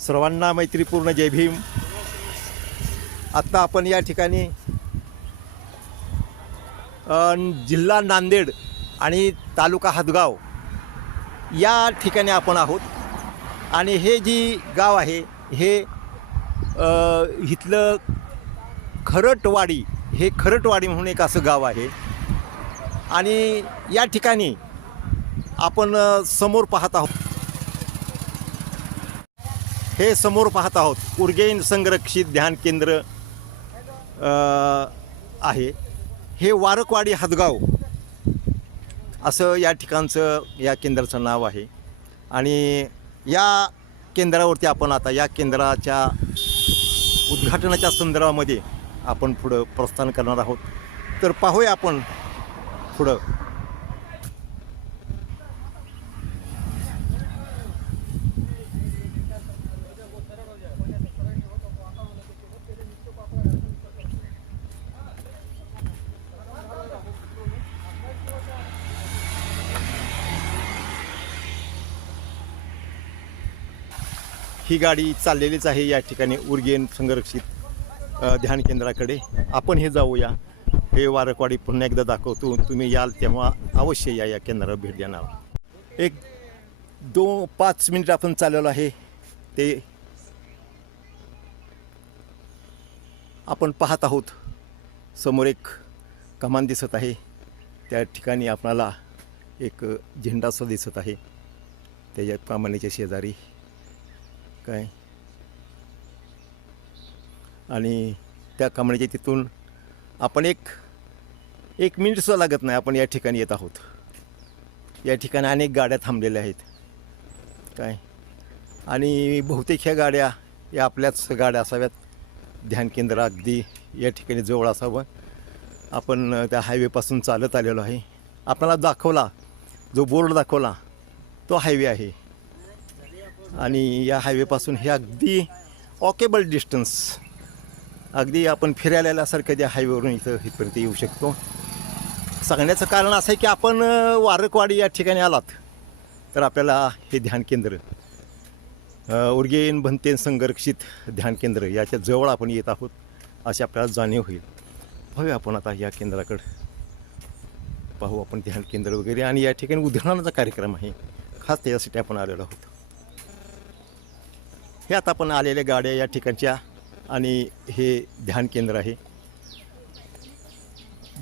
सर्वांना मैत्रीपूर्ण जय भीम. आत्ता आपण या ठिकाणी जिल्हा नांदेड आणि तालुका हदगाव या ठिकाणी आपण आहोत. आणि हे जी गाव आहे हे इथलं खरटवाडी हे खरटवाडी म्हणून एक असं गाव आहे. आणि या ठिकाणी आपण समोर पाहत आहोत. हे समोर पाहत आहोत. उर्गेन संरक्षित ध्यान केंद्र आहे. हे वारकवाडी हदगाव असं या ठिकाणचं या केंद्राचं नाव आहे. आणि या केंद्रावरती आपण आता या केंद्राच्या उद्घाटनाच्या संदर्भामध्ये आपण पुढं प्रस्थान करणार आहोत. तर पाहूया आपण पुढं. ही गाडी चाललेलीच आहे. या ठिकाणी उर्गेन संरक्षित ध्यान केंद्राकडे. आपण हे जाऊया. हे वारकवाडी पुन्हा एकदा दाखवतो. तुम्ही याल तेव्हा अवश्य या या केंद्राला भेट देणार एक दोन पाच मिनिट आपण चाललेलो आहे. ते आपण पाहत आहोत. समोर एक कमान दिसत आहे. त्या ठिकाणी आपणाला एक झेंडासा दिसत आहे. त्याच्या कमानीच्या शेजारी काय? आणि त्या कमानीच्या तिथून आपण एक एक मिनिटसुद्धा लागत नाही आपण या ठिकाणी येत आहोत. या ठिकाणी अनेक गाड्या थांबलेल्या आहेत. काय? आणि बहुतेक ह्या गाड्या या आपल्याच गाड्या असाव्यात. ध्यान केंद्र अगदी या ठिकाणी जवळ असावं. आपण त्या हायवेपासून चालत आलेलो आहे. आपल्याला दाखवला जो बोर्ड दाखवला तो हायवे आहे. आणि या हायवेपासून हे अगदी ऑकेबल डिस्टन्स अगदी आपण फिरायला त्या हायवेवरून इथं इथपर्यंत येऊ शकतो. सांगण्याचं कारण असं आहे की आपण वारकवाडी या ठिकाणी आलात तर आपल्याला हे ध्यान केंद्र उर्गेन भंतेन संरक्षित ध्यान केंद्र याच्या जवळ आपण येत आहोत अशी आपल्याला जाणीव होईल. पाहूया आपण आता या केंद्राकडं. पाहू आपण ध्यान केंद्र वगैरे. आणि या ठिकाणी उदाहरणाचा कार्यक्रम आहे. खास त्याच्यासाठी आपण आलेलो आहोत. हे आता आपण आलेल्या गाड्या या ठिकाणच्या आणि हे ध्यान केंद्र आहे.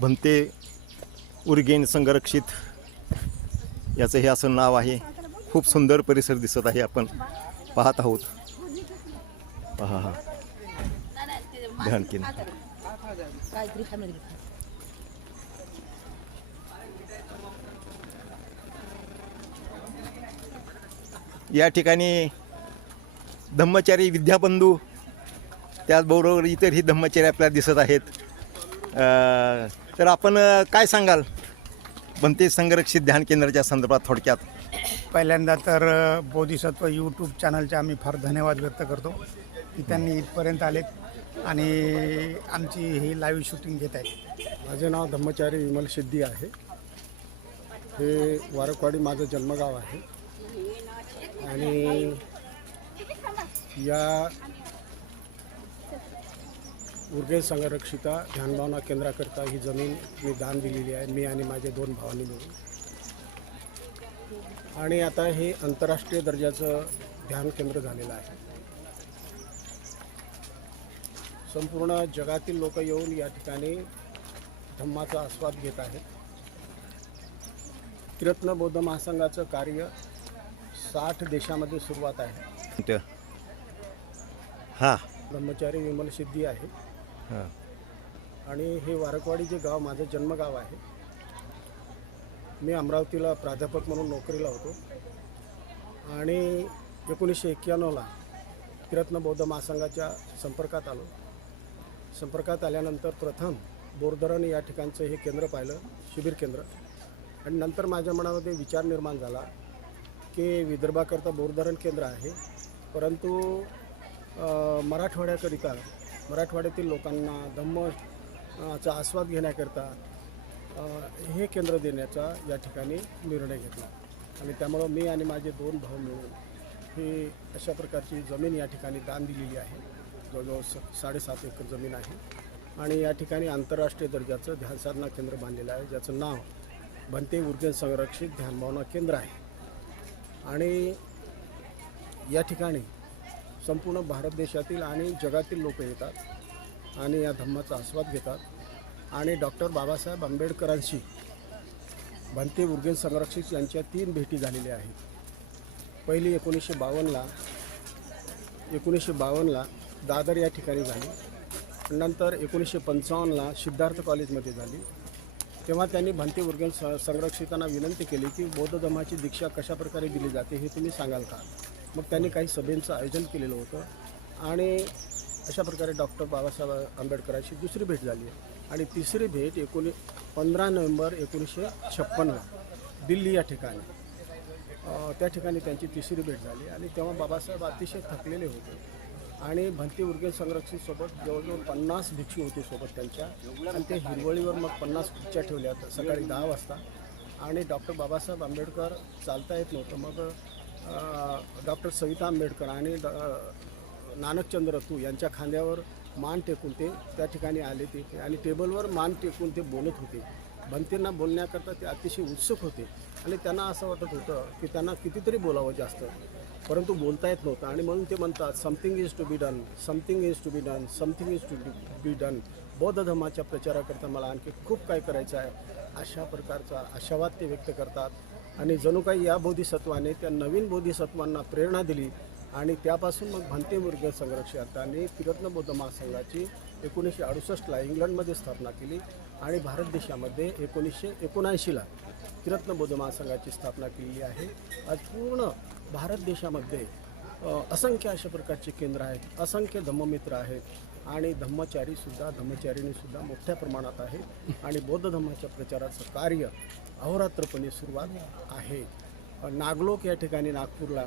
भंते उर्गेन संरक्षित याचं हे असं नाव आहे. खूप सुंदर परिसर दिसत आहे आपण पाहत आहोत. पहा हा. ध्यान केंद्र. या ठिकाणी धम्मचारी विद्याबंधू त्याचबरोबर इतरही धम्मचारी आपल्याला दिसत आहेत. अ, तर आपण काय सांगाल? बनते संरक्षित ध्यान केंद्राच्या संदर्भात थोडक्यात. पहिल्यांदा तर बोधिसत्व यूट्यूब चॅनलचे आम्ही फार धन्यवाद व्यक्त करतो की त्यांनी इथपर्यंत आलेत आणि आमची ही लाईव्ह शूटिंग घेत आहेत. माझे नाव धम्मचारी विमल सिद्धी आहे. हे वारकवाडी माझं जन्मगाव आहे. आणि या उर्गे संरक्षिता ध्यानभावना केंद्राकरता ही जमीन मी दान दिलेली आहे मी आणि माझे दोन भावांनी मिळून. आणि आता हे आंतरराष्ट्रीय दर्जाचं ध्यान केंद्र झालेलं आहे. संपूर्ण जगातील लोक येऊन या ठिकाणी धम्माचा आस्वाद घेत आहेत. किरत्न बौद्ध महासंघाचं कार्य साठ देशामध्ये सुरुवात आहे. हां. ब्रह्मचारी विमल सिद्धी आहे. हां. आणि हे वारकवाडी जे गाव माझं जन्मगाव आहे. मी अमरावतीला प्राध्यापक म्हणून नोकरीला होतो. आणि एकोणीसशे एक्क्याण्णवला किरत्न बौद्ध महासंघाच्या संपर्कात आलो. संपर्कात आल्यानंतर प्रथम बोरधरण या ठिकाणचं हे केंद्र पाहिलं शिबिर केंद्र. आणि नंतर माझ्या मनामध्ये विचार निर्माण झाला की विदर्भाकरता बोरधरण केंद्र आहे. परंतु मराठवाड्याकरिता मराठवाड्यातील लोकांना धम्मचा चा आस्वाद घेण्याकरता हे केंद्र देण्याचा या ठिकाणी निर्णय घेतला. आणि त्यामुळं मी आणि माझे दोन भाऊ मिळून ही अशा प्रकारची जमीन या ठिकाणी दान दिलेली आहे. जवळजवळ स साडेसात एकर जमीन आहे. आणि या ठिकाणी आंतरराष्ट्रीय दर्जाचं ध्यानसाधना केंद्र बांधलेलं आहे. ज्याचं नाव भंते उर्गेन संरक्षित ध्यानभावना केंद्र आहे. आणि या ठिकाणी संपूर्ण भारत देशातील आणि जगातील लोक येतात आणि या धम्माचा आस्वाद घेतात. आणि डॉक्टर बाबासाहेब आंबेडकरांशी भंते उर्गेन संरक्षित यांच्या तीन भेटी झालेल्या आहेत. पहिली एकोणीसशे बावन्नला एकोणीसशे बावन्नला दादर या ठिकाणी झाली. नंतर एकोणीसशे पंचावन्नला सिद्धार्थ कॉलेजमध्ये झाली. तेव्हा त्यांनी भंते उर्गेन स संरक्षितांना विनंती केली की बौद्ध धर्माची दीक्षा कशा प्रकारे दिली जाते हे तुम्ही सांगाल का? मग त्यांनी काही सभेंचं आयोजन केलेलं होतं. आणि अशा प्रकारे डॉक्टर बाबासाहेब आंबेडकरांची दुसरी भेट झाली. आणि तिसरी भेट एकोणी पंधरा नोव्हेंबर एकोणीसशे छप्पन्नला दिल्ली या ठिकाणी. त्या ठिकाणी त्यांची तिसरी भेट झाली. आणि तेव्हा बाबासाहेब अतिशय थकलेले होते. आणि भंती उर्गे संरक्षणसोबत जवळजवळ पन्नास भिक्षू होते सोबत त्यांच्या. आणि ते हिरवळीवर मग पन्नास खुर्च्या ठेवल्या होत्या सकाळी दहा वाजता. आणि डॉक्टर बाबासाहेब आंबेडकर चालता येत नव्हतं. मग डॉक्टर सविता आंबेडकर आणि ड- नानकचंद्र तू यांच्या खांद्यावर मान टेकून ते त्या ठिकाणी आले ते आणि टेबलवर मान टेकून ते बोलत होते. भंतींना बोलण्याकरता ते अतिशय उत्सुक होते. आणि त्यांना असं वाटत होतं की त्यांना कितीतरी बोलावं जास्त. परंतु बोलता येत नव्हतं. आणि म्हणून ते म्हणतात something is to be done something is to be done something is to be done बौद्ध धर्माच्या प्रचाराकरता मला आणखी खूप काय करायचं आहे. अशा प्रकारचा आशावाद ते व्यक्त करतात. आणि जणू काही या बोधिसत्वाने त्या नवीन बोधिसत्वांना प्रेरणा दिली आणि त्यापासून मग भंते मुर्ग संरक्षकांनी तिरत्न बौद्ध महासंघाची एकोणीसशे अडुसष्टला इंग्लंडमध्ये स्थापना केली आणि भारत देशामध्ये एकोणीसशे एकोणऐंशीला तिरत्न बौद्ध महासंघाची स्थापना केलेली आहे. आज पूर्ण भारत देशामध्ये असंख्य अशा प्रकारचे केंद्र आहेत असंख्य धम्ममित्र आहेत आणि धम्मचारीसुद्धा धम्मचारिणीसुद्धा मोठ्या प्रमाणात आहेत आणि बौद्ध धम्माच्या प्रचाराचं कार्य अहोरात्रपणे सुरुवात आहे. नागलोक या ठिकाणी नागपूरला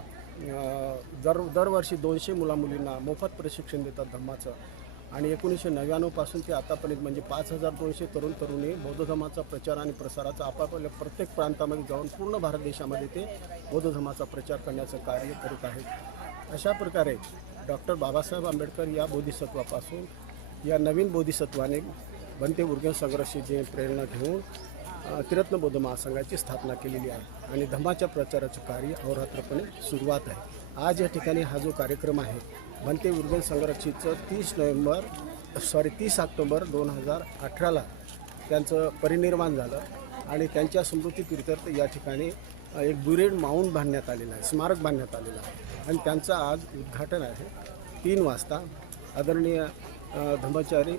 दर दरवर्षी दोनशे मुलामुलींना मोफत प्रशिक्षण देतात धम्माचं. आणि एकोणीसशे नव्याण्णवपासून ते आतापर्यंत म्हणजे पाच हजार दोनशे तरुण तरुणी बौद्ध धर्माचा प्रचार आणि प्रसाराचा आपापल्या प्रत्येक प्रांतामध्ये जाऊन पूर्ण भारत देशामध्ये ते बौद्ध धर्माचा प्रचार करण्याचं कार्य करत आहेत. अशा प्रकारे डॉक्टर बाबासाहेब आंबेडकर या बोधिसत्वापासून या नवीन बोधिसत्वाने बनते उर्गन संघर्षाची प्रेरणा घेऊन त्रिरत्न बौद्ध महासंघाची स्थापना केलेली आहे आणि धम्माच्या प्रचाराचं कार्य अहोरात्रपणे सुरुवात आहे. आज या ठिकाणी हा जो कार्यक्रम आहे भंते उर्गन संरक्षितचं तीस नोव्हेंबर सॉरी तीस ऑक्टोबर दोन हजार अठराला त्यांचं परिनिर्माण झालं आणि त्यांच्या स्मृतीप्रित्यर्थ या ठिकाणी एक बुरेड माऊंट बांधण्यात आलेलं आहे स्मारक बांधण्यात आलेलं आहे. आणि त्यांचं आज उद्घाटन आहे तीन वाजता. आदरणीय धम्मचारी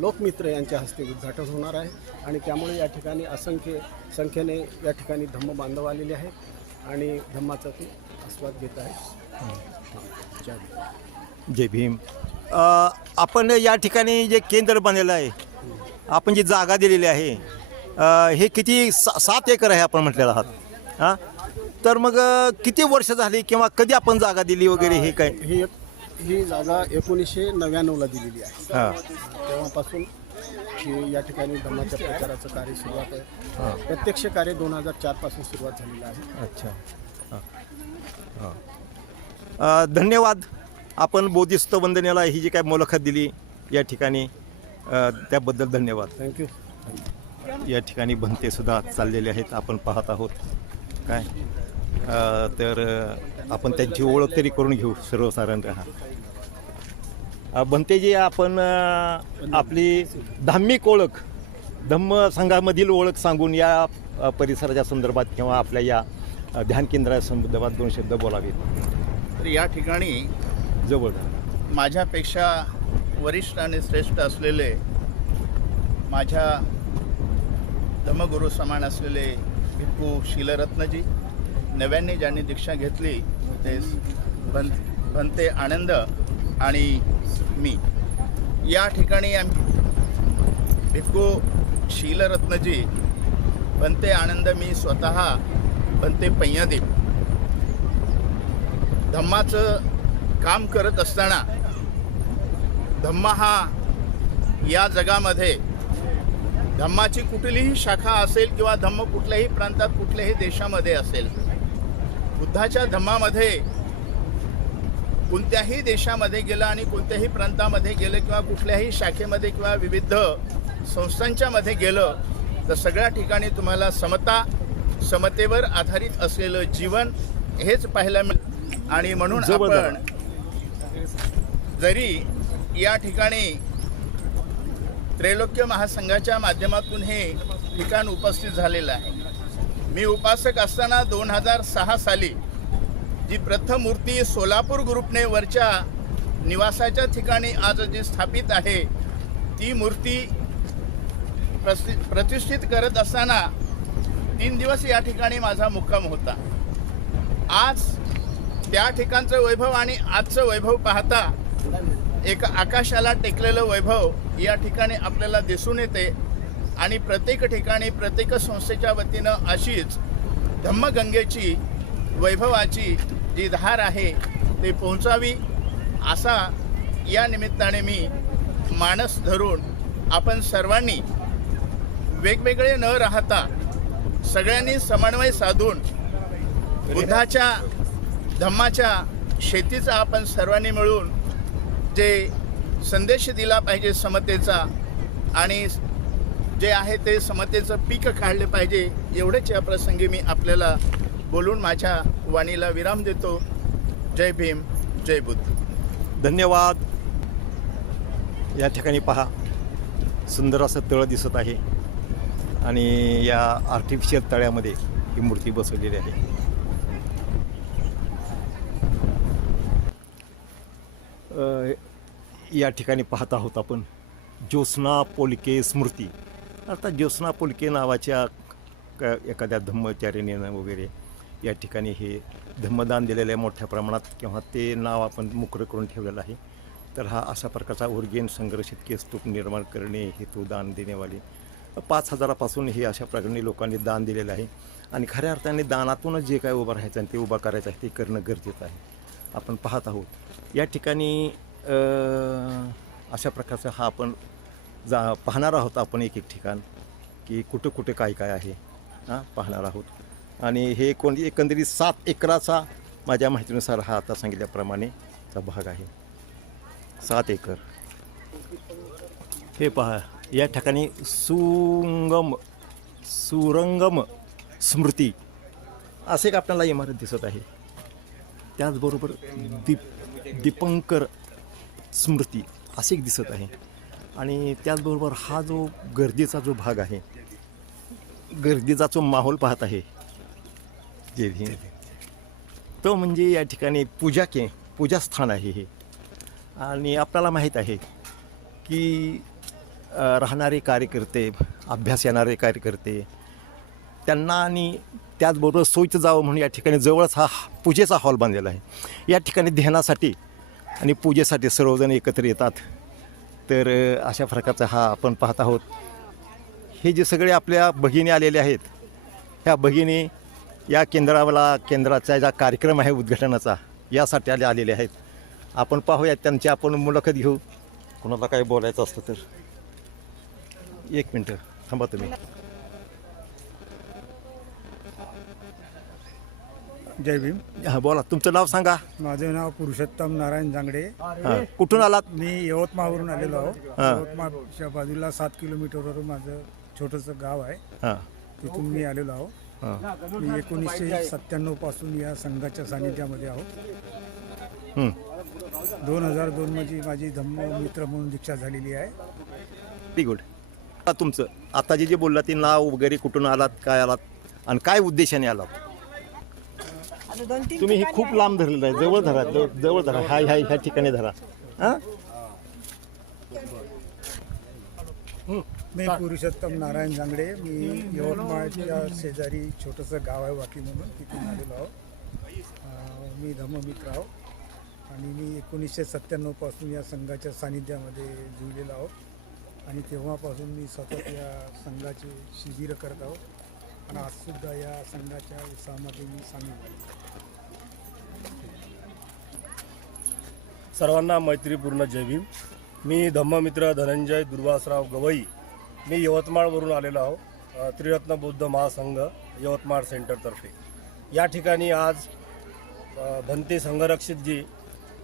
लोकमित्र यांच्या हस्ते उद्घाटन होणार आहे आणि त्यामुळे या ठिकाणी असंख्य संख्येने या ठिकाणी धम्म बांधव आलेले आहेत आणि धम्माचा ते आस्वाद घेत आहेत. जय भीम. आपण या ठिकाणी जे केंद्र बनलेलं आहे आपण जी जागा दिलेली आहे हे किती सा सात एकर आहे आपण म्हटलेलं आहात हां? तर मग किती वर्ष झाली किंवा कधी आपण जागा दिली वगैरे हे काय? ही एक ही जागा एकोणीसशे नव्याण्णवला दिलेली आहे. हां. तेव्हापासून ही या ठिकाणी धम्माच्या प्रचाराचं कार्य सुरुवात आहे. प्रत्यक्ष कार्य दोन हजार चारपासून सुरुवात झालेलं आहे. अच्छा. हां. हां. अ, धन्यवाद. आपण बोधिस्थ वंदनेला ही जी काय मुलाखत दिली या ठिकाणी अ, त्याबद्दल धन्यवाद. थँक्यू या ठिकाणी भंते सुद्धा चाललेले आहेत. आपण पाहत आहोत. काय? तर आपण त्यांची ओळख तरी करून घेऊ सर्वसाधारणतः अ, भंते जी आपण आपली धार्मिक ओळख धम्म संघामधील ओळख सांगून या परिसराच्या संदर्भात किंवा आपल्या या ध्यान केंद्राच्या संदर्भात दोन शब्द बोलावेत. तर या ठिकाणी जवळ. माझ्यापेक्षा वरिष्ठ आणि श्रेष्ठ असलेले माझ्या धर्मगुरू समान असलेले भिक्खू शीलरत्नजी नव्याने ज्यांनी दीक्षा घेतली ते बन बनते आनंद आणि मी. या ठिकाणी आम्ही भिक्खू शीलरत्नजी बनते आनंद मी स्वतः बनते पय्यादेव धम्माचं काम करत असताना धम्मा हा या जगामध्ये धम्माची कुठलीही शाखा असेल किंवा धम्म कुठल्याही प्रांतात कुठल्याही देशामध्ये असेल बुद्धाच्या धम्मामध्ये कोणत्याही देशामध्ये गेलं आणि कोणत्याही प्रांतामध्ये गेलं किंवा कुठल्याही शाखेमध्ये किंवा विविध संस्थांच्या मध्ये गेलं तर सगळ्या ठिकाणी तुम्हाला समता समतेवर आधारित असलेलं जीवन हेच पाहायला मिळेल आणि म्हणून. आपण जरी या ठिकाणी त्रैलोक्य महासंघाच्या माध्यमातून हे ठिकाण उपस्थित झालेलं आहे मी उपासक असताना दोन हजार सहा साली जी प्रथम मूर्ती सोलापूर ग्रुपने वरच्या निवासाच्या ठिकाणी आज जी स्थापित आहे ती मूर्ती प्रसि प्रतिष्ठित करत असताना तीन दिवस या ठिकाणी माझा मुक्काम होता. आज त्या ठिकाणचं वैभव आणि आजचं वैभव पाहता एक आकाशाला टेकलेलं वैभव या ठिकाणी आपल्याला दिसून येते. आणि प्रत्येक ठिकाणी प्रत्येक संस्थेच्या वतीनं अशीच धम्मगंगेची वैभवाची जी धार आहे ते पोहोचावी असा या निमित्ताने मी मानस धरून आपण सर्वांनी वेगवेगळे न राहता सगळ्यांनी समन्वय साधून बुद्धाच्या धम्माच्या शेतीचा आपण सर्वांनी मिळून जे संदेश दिला पाहिजे समतेचा आणि जे आहे ते समतेचं पीक काढले पाहिजे एवढेच या प्रसंगी मी आपल्याला बोलून माझ्या वाणीला विराम देतो. जय भीम जय बुद्ध. धन्यवाद. या ठिकाणी पहा सुंदर असं तळ दिसत आहे आणि या आर्टिफिशियल तळ्यामध्ये ही मूर्ती बसवलेली आहे. या ठिकाणी पाहत आहोत आपण ज्योत्स्ना पोलके स्मृती. अर्थात ज्योत्स्ना पुलके नावाच्या क एखाद्या धम्मचारिणीनं वगैरे या ठिकाणी हे धम्मदान दिलेलं आहे मोठ्या प्रमाणात किंवा ते नाव आपण मुकरं करून ठेवलेलं आहे. तर हा अशा प्रकारचा ओरगेन संघर्षित केस्तूप निर्माण करणे हेतू दान देणेवाले. पाच हजारापासून हे अशा प्रकारे लोकांनी दान दिलेलं आहे. आणि खऱ्या अर्थाने दानातूनच जे काय उभं राहायचं आणि ते उभं करायचं आहे ते करणं गरजेचं आहे. आपण पाहत आहोत. या ठिकाणी अशा प्रकारचा हा आपण जा पाहणार आहोत आपण एक एक ठिकाण की कुठं कुठं काय काय आहे. हां पाहणार आहोत. आणि हे कोण एकंदरीत सात एकराचा माझ्या माहितीनुसार हा आता सांगितल्याप्रमाणेचा भाग आहे. सात एकर. हे पहा या ठिकाणी सुंगम सुरंगम स्मृती असे एक आपल्याला इमारत दिसत आहे. त्याचबरोबर दीप दीपंकर स्मृती असे एक दिसत आहे. आणि त्याचबरोबर हा जो गर्दीचा जो भाग आहे गर्दीचा जो माहोल पाहत आहे जे तो म्हणजे या ठिकाणी पूजा के पूजास्थान आहे हे. आणि आपल्याला माहीत आहे की राहणारे कार्यकर्ते अभ्यास येणारे कार्यकर्ते त्यांना आणि त्याचबरोबर सोयीचं जावं म्हणून या ठिकाणी जवळच हा पूजेचा हॉल बांधलेला आहे. या ठिकाणी ध्यानासाठी आणि पूजेसाठी सर्वजण एकत्र येतात. तर अशा प्रकारचा हा आपण पाहत आहोत. हे जे सगळे आपल्या भगिनी आलेले आहेत ह्या भगिनी या केंद्राला केंद्राचा ज्या कार्यक्रम आहे उद्घाटनाचा यासाठी आले आलेले आहेत. आपण पाहूयात त्यांची आपण मुलाखत घेऊ. कोणाला काही बोलायचं असतं तर. एक मिनटं थांबा तुम्ही. जय भीम. हां बोला तुमचं नाव सांगा. माझे नाव पुरुषोत्तम नारायण जांगडे. हां कुठून आलात? मी यवतमाळवरून आलेलो आहो. हा. यवतमाळच्या बाजूला सात किलोमीटरवर माझं छोटंसं गाव आहे. हां. तिथून मी आलेलो आहो. हां. मी एकोणीसशे सत्त्याण्णवपासून या संघाच्या सानिध्यामध्ये आहो. हं. दोन हजार दोन मध्ये माझी धम्म मित्र म्हणून दीक्षा झालेली आहे. गुड तुमचं आता जे जे बोलला ते नाव वगैरे कुठून आलात काय आलात आणि काय उद्देशाने आलात? तुम्ही हे खूप लांब धरलेलं आहे. जवळ धरा जवळ- जवळ धरा. हाय हाय ह्या ठिकाणी धरा. हां? मी पुरुषोत्तम नारायण जांगडे. मी यवतमाळच्या शेजारी छोटंसं गाव आहे वाकी म्हणून. तिथून आलेलो आहो अं, मी धम्ममित्र आहो आणि मी एकोणीसशे सत्त्याण्णवपासून या संघाच्या सानिध्यामध्ये जुळलेलो आहो आणि तेव्हापासून मी सतत या संघाचे शिबिरं करत आहो आणि आजसुद्धा या संघाच्या उत्साहामध्ये मी सामील सर्वांना मैत्रीपूर्ण जय भीम. मी धम्ममित्र धनंजय दुर्वासराव गवई. मी यवतमाळवरून आलेलो आहो त्रिरत्न बौद्ध महासंघ यवतमाळ सेंटरतर्फे या ठिकाणी आज भंती भंते संघरक्षितजी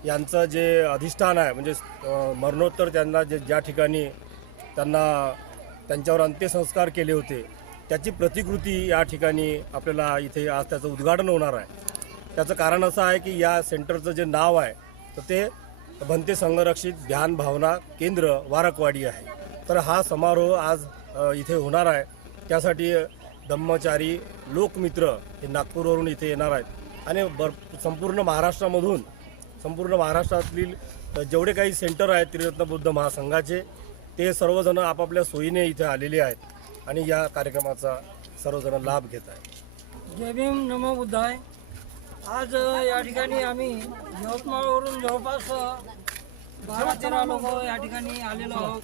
यांचं जे अधिष्ठान आहे म्हणजे मरणोत्तर त्यांना जे ज्या ठिकाणी त्यांना त्यांच्यावर अंत्यसंस्कार केले होते त्याची प्रतिकृती या ठिकाणी आपल्याला इथे आज त्याचं उद्घाटन होणार आहे. त्याचं कारण असं आहे की या सेंटरचं जे नाव आहे तर ते भंते संरक्षित ध्यान भावना केंद्र वारकवाडी आहे. तर हा समारोह आज इथे होणार आहे. त्यासाठी धम्मचारी लोकमित्र हे नागपूरवरून इथे येणार आहेत. आणि बर संपूर्ण महाराष्ट्रामधून संपूर्ण महाराष्ट्रातील जेवढे काही सेंटर आहेत त्रिरत्न बुद्ध महासंघाचे ते सर्वजण आपापल्या सोयीने इथे आलेले आहेत. आणि या कार्यक्रमाचा सर्वजण लाभ घेत आहेत जय भीम नमो बुद्धाय. आज या ठिकाणी आम्ही यवतमाळवरून जवळपास बारा तेरा लोक या ठिकाणी आलेलो आहोत.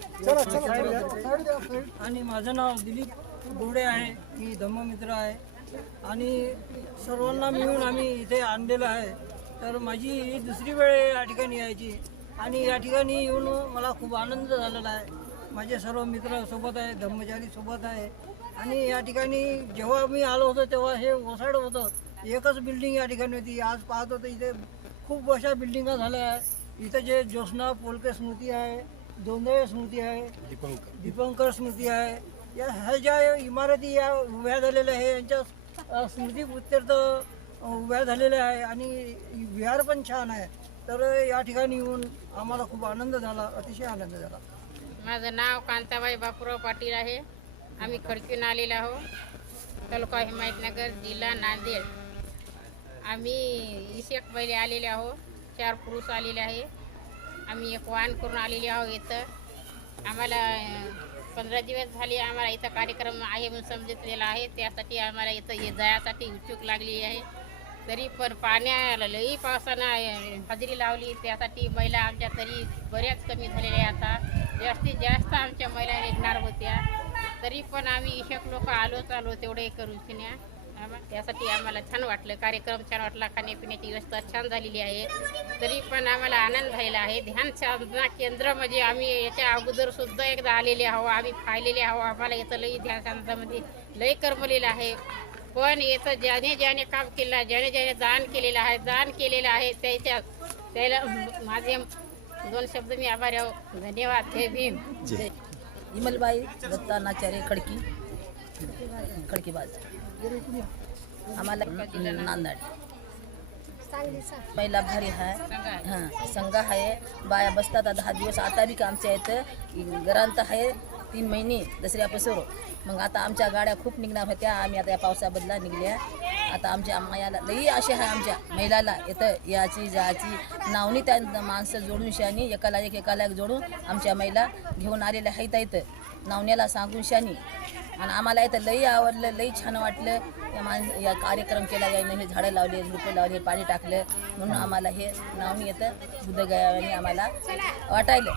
आणि माझं नाव दिलीप गोडे आहे. मी धम्ममित्र आहे. आणि सर्वांना मिळून आम्ही इथे आणलेलं आहे. तर माझी ही दुसरी वेळ आहे या ठिकाणी यायची. आणि या ठिकाणी येऊन मला खूप आनंद झालेला आहे. माझे सर्व मित्र सोबत आहे धम्मचारी सोबत आहे. आणि या ठिकाणी जेव्हा मी आलो होतो तेव्हा हे ओसाड होतं. एकच बिल्डिंग या ठिकाणी होती. आज पाहत होतो इथे खूप अशा बिल्डिंगा झाल्या. आहे इथं जे ज्योत्स्ना पोलके स्मृती आहे दोंदळे स्मृती आहे दीपंकर. दीपंकर स्मृती आहे. या ह्या ज्या इमारती या उभ्या झालेल्या आहे यांच्या स्मृती उत्तीर्थ उभ्या झालेल्या आहे. आणि विहार पण छान आहे. तर या ठिकाणी येऊन आम्हाला खूप आनंद झाला अतिशय आनंद झाला. माझं नाव कांताबाई बापूराव पाटील आहे. आम्ही खडकीन आलेलो आहो. तालुका हिमायतनगर जिल्हा नांदेड. आम्ही इशेक पहिले आलेले आहो. चार पुरुष आलेले आहे. आम्ही एक वाहन करून आलेले आहो इथं. आम्हाला पंधरा दिवस झाले आम्हाला इथं कार्यक्रम आहे म्हणून समजतलेला आहे. त्यासाठी आम्हाला इथं ये जाण्यासाठी लागलेली आहे. तरी पण पाण्याला लई पावसानं हजेरी लावली. त्यासाठी महिला आमच्या तरी बऱ्याच कमी झालेल्या आता. जास्तीत जास्त आमच्या महिला निघणार होत्या. तरी पण आम्ही इशक लोक आलोच आलो तेवढे करून शिन्या त्यासाठी आम्हाला छान वाटलं. कार्यक्रम छान वाटला. खाण्यापिण्याची व्यवस्था छान झालेली आहे. तरी पण आम्हाला आनंद झालेला आहे. ध्यान साधना केंद्र म्हणजे आम्ही याच्या अगोदर सुद्धा एकदा आलेले आहो. आम्ही पाहिलेले आहो. आम्हाला इथं लई ध्यान साधनामध्ये लई करमलेलं आहे. पण याचं ज्याने ज्याने काम केलं आहे ज्याने ज्याने दान केलेलं आहे दान केलेलं आहे त्याच्या त्याला माझे दोन शब्द मी आभारी आहो धन्यवाद जय भीम। विमलबाई दत्ता नाचारे खडकी। खडकी बाज। आम्हाला नांदाड। पहिला भारी आहे हाँ। संघ आहे बाया बसतात दहा दिवस आता बी आमच्या इथं गरांत आहे तीन महिने दसऱ्यापासून. मग आता आमच्या गाड्या खूप निघणार होत्या. आम्ही आता या पावसाबदला निघल्या. आता आमच्या मायाला लई असे आहे आमच्या महिलाला. येतं याची जाची नावनी त्या माणसं जोडून शानी एकाला एक एकाला एक जोडून आमच्या महिला घेऊन आलेल्या आहेत इथं. नावण्याला सांगून शानी आणि आम्हाला इथं लई आवडलं लई छान वाटलं. या मान या कार्यक्रम केला यायनं हे झाडं लावले रुपये लावले पाणी टाकलं. म्हणून आम्हाला हे नावनी येतं बुद्धगयाने आम्हाला वाटायलं.